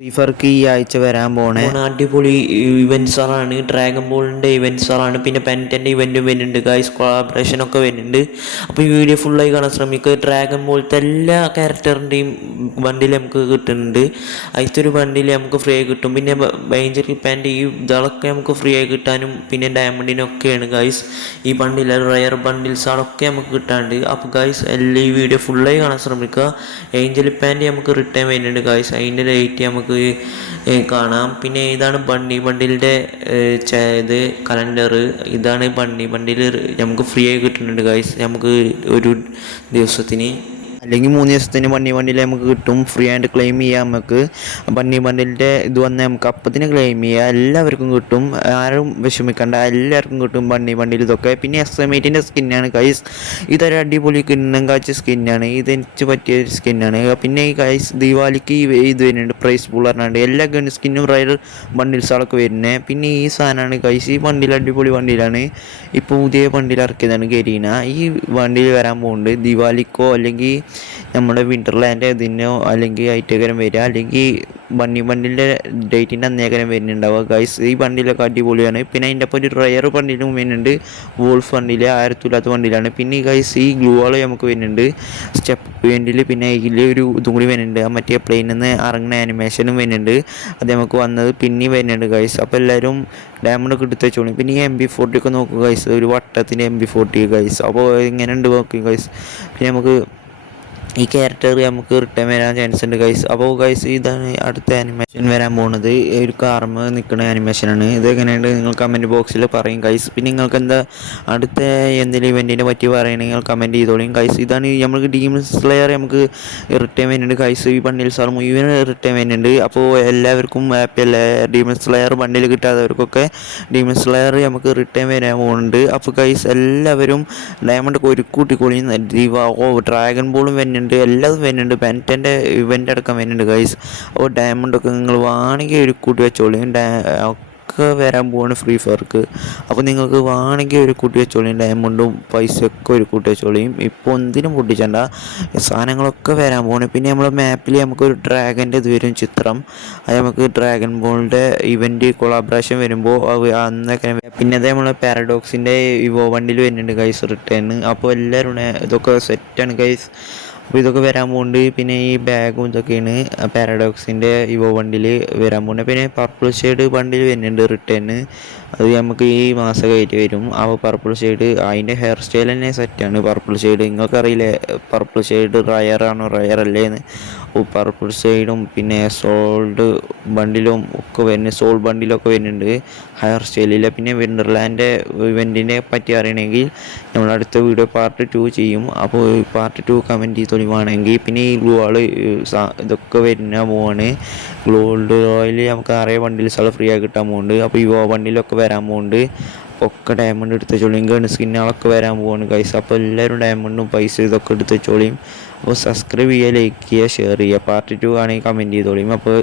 Free ഫയർക്ക് ഈ ആഴ്ച വരാൻ പോണേ അടിപൊളി ഇവൻറ്റ്സുകളാണ്. ഡ്രാഗൺ ബോളിൻ്റെ ഇവൻറ്റ്സുകളാണ്. പിന്നെ പെൻറ്റൻ്റെ ഇവൻറ്റും വരുന്നുണ്ട് ഗൈസ്. കൊളാബറേഷനൊക്കെ വരുന്നുണ്ട്. അപ്പോൾ ഈ വീഡിയോ ഫുള്ളായി കാണാൻ ശ്രമിക്കുക. ഡ്രാഗൺ ബോളിൻ്റെ എല്ലാ ക്യാരക്ടറിൻ്റെയും ബണ്ടിൽ നമുക്ക് കിട്ടുന്നുണ്ട്. അതിലത്തെ ഒരു ബണ്ടിൽ നമുക്ക് ഫ്രീ ആയി കിട്ടും. പിന്നെ ബേഞ്ചർ പാൻ്റ് ഈ ഇതൊക്കെ നമുക്ക് ഫ്രീ ആയി കിട്ടാനും പിന്നെ ഡയമണ്ടിനൊക്കെയാണ് ഗൈസ് ഈ ബണ്ടിൽ റയർ ബണ്ടിൽസുകളൊക്കെ നമുക്ക് കിട്ടാണ്ട്. അപ്പോൾ ഗൈസ് എല്ലാം ഈ വീഡിയോ ഫുള്ളായി കാണാൻ ശ്രമിക്കുക. ഏഞ്ചൽ പാൻ്റ് നമുക്ക് റിട്ടേൺ വരുന്നുണ്ട് ഗൈസ്. അതിൻ്റെ റേറ്റ് നമുക്ക് കാണാം. പിന്നെ ഇതാണ് ബണ്ടിലിൻ്റെ ഇത് കലണ്ടർ. ഇതാണ് ബണ്ടിൽ നമുക്ക് ഫ്രീ ആയി കിട്ടുന്നുണ്ട് ഗൈസ്. നമുക്ക് ഒരു ദിവസത്തിന് അല്ലെങ്കിൽ 3 ദിവസത്തിന് ബണ്ടിൽ നമുക്ക് കിട്ടും. ഫ്രീ ആയിട്ട് ക്ലെയിം ചെയ്യാം. നമുക്ക് ബണ്ടിലിൻ്റെ ഇത് വന്ന് നമുക്ക് അപ്പത്തിന് ക്ലെയിം ചെയ്യാം. എല്ലാവർക്കും കിട്ടും. ആരും വിഷമിക്കണ്ട, എല്ലാവർക്കും കിട്ടും ബണ്ടിൽ ഇതൊക്കെ. പിന്നെ എസ്എംഎയ്റ്റിൻ്റെ സ്കിന്നാണ് ഗൈസ്. ഇതൊരു അടിപൊളി കിണ്ണം കാച്ച സ്കിന്നാണ്. ഇതെനിക്ക് പറ്റിയ ഒരു സ്കിന്നാണ്. പിന്നെ ഈ ഗൈസ് ദീപാവലിക്ക് ഇത് വരുന്നുണ്ട് പ്രൈസ് പൂൾ പറഞ്ഞാണ്ട് എല്ലാ ഗൺ സ്കിന്നും റയർ ബണ്ടിൽസുകളൊക്കെ വരുന്നത്. പിന്നെ ഈ സാധനമാണ് ഗൈസ്. ഈ ബണ്ടിൽ അടിപൊളി ബണ്ടിലാണ്. ഇപ്പോൾ പുതിയ ബണ്ടിൽ ഇറക്കിയതാണ് ഗരീന. ഈ ബണ്ടിൽ വരാൻ പോകുന്നുണ്ട് ദീപാവലിക്കോ അല്ലെങ്കിൽ നമ്മുടെ വിൻ്റർലാൻഡ് ഇതിനോ അല്ലെങ്കിൽ ഐറ്റകരം വരിക, അല്ലെങ്കിൽ ബണ്ടിലിൻ്റെ ഡേറ്റിൻ്റെ അന്നേക്കരം വരുന്നുണ്ടാവുക ഗൈസ്. ഈ ബണ്ടിലൊക്കെ അടിപൊളിയാണ്. പിന്നെ അതിൻ്റെ ഒപ്പം ഒരു റയർ ബണ്ടിലും വരുന്നുണ്ട്. വോൾഫ് ബണ്ടിൽ 1000 ബണ്ടിലാണ്. പിന്നെ ഈ ഗൈസ് ഈ ഗ്ലൂവാൾ നമുക്ക് വരുന്നുണ്ട് സ്റ്റെപ്പ് വേണ്ടിൽ. പിന്നെ ഇതിൽ ഒരു ഇതും കൂടി വരുന്നുണ്ട്, മറ്റേ പ്ലെയിനിൽ നിന്ന് ഇറങ്ങുന്ന ആനിമേഷനും വരുന്നുണ്ട്. അത് നമുക്ക് വന്നത് പിന്നെയും വരുന്നുണ്ട് ഗൈസ്. അപ്പോൾ എല്ലാവരും ഡയമണ്ടൊക്കെ എടുത്ത് വെച്ചോളൂ. പിന്നെ ഈ MB40 ഒക്കെ നോക്കുക ഗൈസ്. ഒരു വട്ടത്തിൻ്റെ MB40 ഗൈസ്. അപ്പോൾ ഇങ്ങനെ ഉണ്ട് നോക്കി ഗൈസ്. പിന്നെ നമുക്ക് ഈ ക്യാരക്ടർ നമുക്ക് റിട്ടേൺ വരാൻ ചാൻസ് ഉണ്ട് ഗൈസ്. അപ്പോൾ ഗൈസ് ഇതാണ് അടുത്ത ആനിമേഷൻ വരാൻ പോകുന്നത്. ഒരു കാർമ നിൽക്കുന്ന ആനിമേഷനാണ്. ഇത് എങ്ങനെയുണ്ട് നിങ്ങൾ കമൻറ്റ് ബോക്സിൽ പറയും ഗൈസ്. പിന്നെ നിങ്ങൾക്ക് എന്താ അടുത്ത എന്തെങ്കിലും ഇവൻറ്റിനെ പറ്റി പറയണമെങ്കിൽ കമൻറ്റ് ചെയ്തോളിയും ഗൈസ്. ഇതാണ് നമുക്ക് ഡീമൺ സ്ലെയർ നമുക്ക് റിട്ടേൺ വരുന്നുണ്ട് ഗൈസ്. ഈ ബണ്ടിൽ സാർ മുഴുവൻ റിട്ടേൺ വരുന്നുണ്ട്. അപ്പോൾ എല്ലാവർക്കും ഹാപ്പി അല്ലേ? ഡീമൺ സ്ലെയർ ബണ്ടിൽ കിട്ടാത്തവർക്കൊക്കെ ഡീമൺ സ്ലെയർ നമുക്ക് റിട്ടേൺ വരാൻ പോകുന്നുണ്ട്. അപ്പോൾ ഗൈസ് എല്ലാവരും ഡയമണ്ട് ഒരു കൂട്ടിക്കോളിയും ഡ്രാഗൺ ബോളും വരുന്നുണ്ട്. എല്ലാതും വരുന്നുണ്ട്. പെൻറ്റൻ്റെ ഇവൻ്റ് അടക്കം വരുന്നുണ്ട് ഗൈസ്. അപ്പോൾ ഡയമണ്ടൊക്കെ നിങ്ങൾ വേണമെങ്കിൽ ഒരു കൂട്ടി വെച്ചോളിയും. ഒക്കെ വരാൻ പോവാണ് ഫ്രീ ഫയർക്ക്. അപ്പോൾ നിങ്ങൾക്ക് വേണമെങ്കിൽ ഒരു കൂട്ടി വെച്ചോളിയും. ഡയമണ്ടും പൈസയൊക്കെ ഒരു കൂട്ടി വെച്ചോളിയും. ഇപ്പോൾ ഒന്നിനും പൊട്ടിച്ചണ്ട, സാധനങ്ങളൊക്കെ വരാൻ പോവാണ്. പിന്നെ നമ്മുടെ മാപ്പിൽ നമുക്കൊരു ഡ്രാഗൻ്റെ ഇത് വരും ചിത്രം. അത് നമുക്ക് ഡ്രാഗൺ ബോളിൻ്റെ ഇവൻറ്റ് കൊളാബറേഷൻ വരുമ്പോൾ അന്നൊക്കെ. പിന്നെ അതേ നമ്മളെ പാരഡോക്സിൻ്റെ ഇവോ വണ്ടിയിൽ വരുന്നുണ്ട് ഗൈസ് റിട്ടേൺ. അപ്പോൾ എല്ലാവരും ഇതൊക്കെ സെറ്റാണ് ഗൈസ്. അപ്പോൾ ഇതൊക്കെ വരാൻ പോകുന്നുണ്ട്. പിന്നെ ഈ ബാഗും ഇതൊക്കെയാണ് പാരഡോക്സിൻ്റെ ഇവോ വണ്ടിയിൽ വരാൻ പോകുന്നത്. പിന്നെ പർപ്പിൾ ഷെയ്ഡ് വണ്ടിയിൽ വരുന്നുണ്ട് റിട്ടേൺ. അത് നമുക്ക് ഈ മാസം കയറ്റി വരും. അപ്പോൾ പർപ്പിൾ ഷെയ്ഡ് അതിൻ്റെ ഹെയർ സ്റ്റൈൽ തന്നെ സെറ്റാണ്. പർപ്പിൾ ഷെയ്ഡ് നിങ്ങൾക്കറിയില്ലേ പർപ്പിൾ ഷെയ്ഡ് റയറാണോ റയർ അല്ലേന്ന്. പർപ്പിൾ ഷെയ്ഡും പിന്നെ സോൾഡ് ബണ്ടിലും ഒക്കെ വരുന്നത്, സോൾ ബണ്ടിലൊക്കെ വരുന്നുണ്ട് ഹെയർ സ്റ്റൈലിൽ. പിന്നെ വിൻ്റർലാൻഡ് ഇവൻറ്റിനെ പറ്റി അറിയണമെങ്കിൽ നമ്മൾ അടുത്ത വീഡിയോ പാർട്ട് 2 ചെയ്യും. അപ്പോൾ പാർട്ട് 2 കമൻറ്റ് ചെയ്തൊളിവാണെങ്കിൽ. പിന്നെ ഈ ഗ്ലൂ വാൾ ഇതൊക്കെ വരുന്ന പോവാണ്. ഗോൾഡ് റോയിൽ നമുക്ക് 6 ബണ്ടിൽസുകൾ ഫ്രീ ആയി കിട്ടാൻ പോകുന്നുണ്ട്. അപ്പോൾ ഈ ബണ്ടിലൊക്കെ വരാൻ പോകുന്നുണ്ട്. ഒക്കെ ഡയമണ്ട് എടുത്ത് വെച്ചോളിയും. ഗൺ സ്കിന്നുകളൊക്കെ വരാൻ പോവാണ് ഗൈസ്. അപ്പോൾ എല്ലാവരും ഡയമണ്ടും പൈസ ഇതൊക്കെ എടുത്ത് വെച്ചോളിയും. അപ്പോൾ സബ്സ്ക്രൈബ് ചെയ്യുക, ലൈക്ക് ചെയ്യുക, ഷെയർ ചെയ്യുക. പാർട്ട് 2 ആണെങ്കിൽ കമൻറ്റ് ചെയ്തോളിയും. അപ്പോൾ